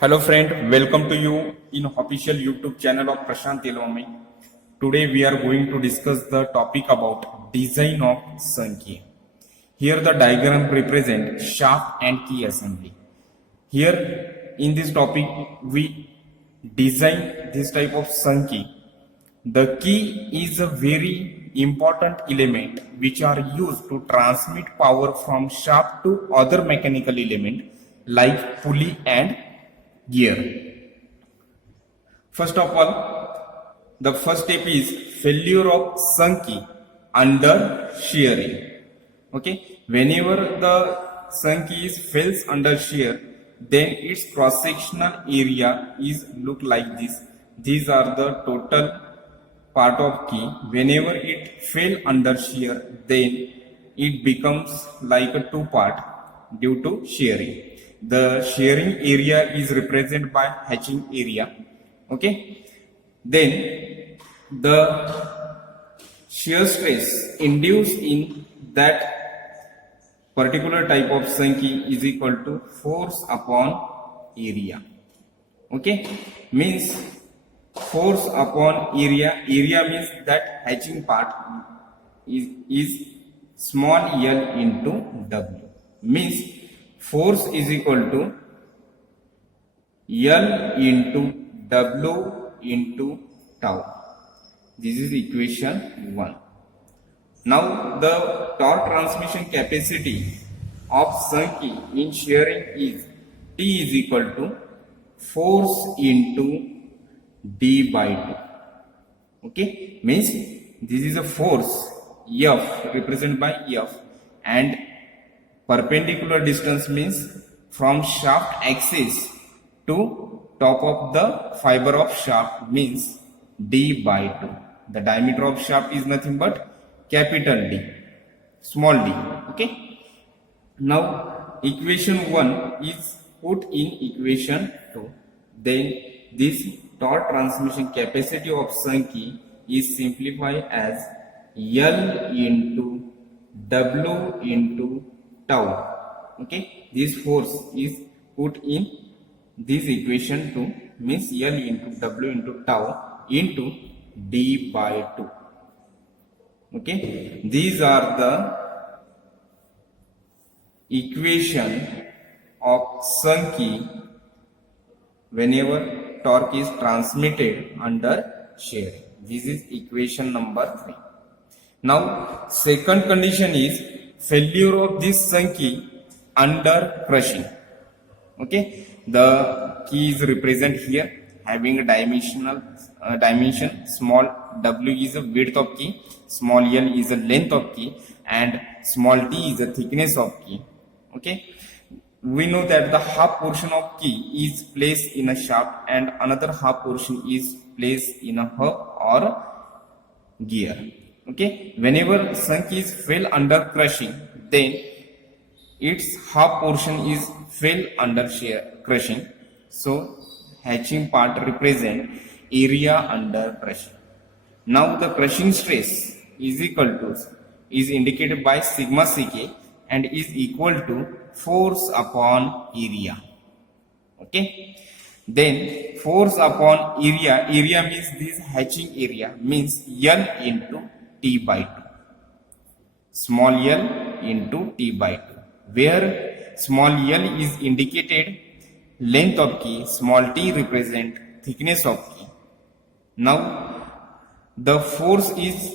Hello friend, welcome to you in official YouTube channel of Prashant Elwame. Today we are going to discuss the topic about design of sun key. Here the diagram represent shaft and key assembly. Here in this topic we design this type of sun key. The key is a very important element which are used to transmit power from shaft to other mechanical element like pulley and gear. First of all, the first step is failure of sun key under shearing. Okay, whenever the sun key is fails under shear, then its cross-sectional area is look like this. These are the total part of key. Whenever it fail under shear, then it becomes like a two part due to shearing. The shearing area is represented by hatching area. Okay, then the shear stress induced in that particular type of sun key is equal to force upon area. Okay, means force upon area. Area means that hatching part is small l into w. Means force is equal to L into W into tau. This is equation 1. Now the torque transmission capacity of sun key in shearing is T is equal to force into D by 2. Okay, means this is a force F represented by F, and perpendicular distance means from shaft axis to top of the fiber of shaft means D by 2. The diameter of shaft is nothing but capital D, small d. Okay. Now equation 1 is put in equation 2. Then this torque transmission capacity of sun key is simplified as L into W into tau. Okay, this force is put in this equation 2 means L into W into tau into D by 2. Okay, these are the equation of sun key whenever torque is transmitted under shearing. This is equation number 3. Now second condition is failure of this sun key under crushing. Okay, the key is represented here having a dimension. Small w is the width of key, small l is the length of key, and small t is the thickness of key. Okay, we know that the half portion of key is placed in a shaft and another half portion is placed in a hub or gear. Okay, whenever sun keys fail under crushing, then its half portion is fail under crushing. So hatching part represent area under crushing. Now the crushing stress is indicated by sigma ck and is equal to force upon area. Okay, then force upon area means this hatching area means L into T by 2, small l into T by 2, where small l is indicated length of key, small t represent thickness of key. Now the force is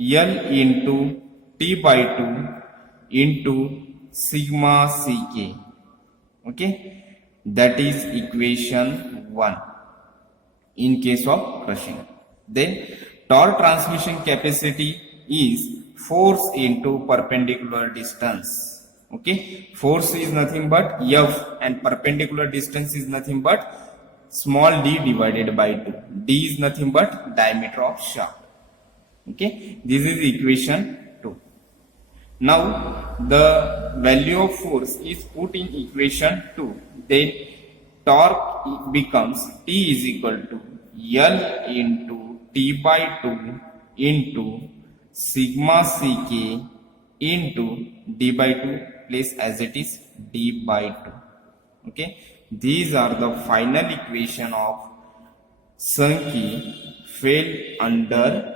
L into T by 2 into sigma ck. Okay, that is equation 1 in case of crushing. Then torque transmission capacity is force into perpendicular distance. Okay, force is nothing but F and perpendicular distance is nothing but small d divided by 2. D is nothing but diameter of shaft. Okay, this is equation 2. Now the value of force is put in equation 2. Then torque becomes T is equal to L into T by 2 into sigma ck into D by 2 place as it is D by 2. Okay, these are the final equation of Sankey fail under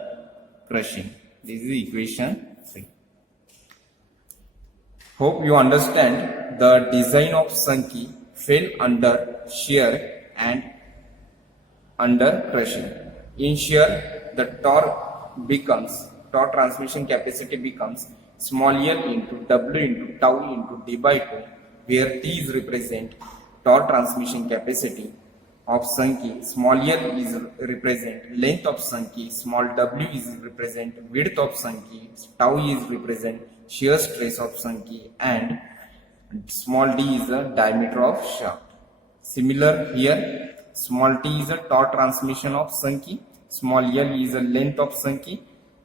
crushing. This is equation 3. Hope you understand the design of Sankey fail under shear and under crushing. In shear, the torque transmission capacity becomes small l into W into tau into d by 2, where T is represent torque transmission capacity of Sankey, small l is represent length of Sankey, small w is represent width of Sankey, tau is represent shear stress of Sankey, and small d is the diameter of shaft. Similar here, small t is a torque transmission of Sankey, small l is the length of Sankey,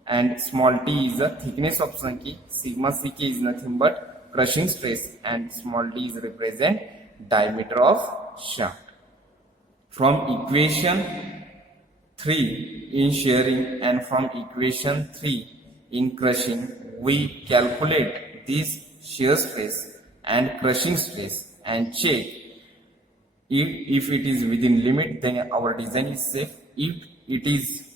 and small t is the thickness of Sankey. Sigma ck is nothing but crushing stress, and small d is represent diameter of shaft. From equation 3 in shearing and from equation 3 in crushing, we calculate this shear stress and crushing stress and check if it is within limit, then our design is safe. If it is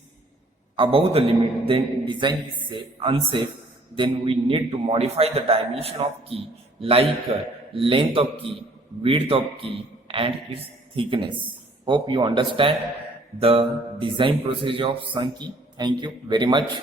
above the limit, then design is unsafe. Then we need to modify the dimension of key, like length of key, width of key, and its thickness. Hope you understand the design procedure of Sankey. Thank you very much.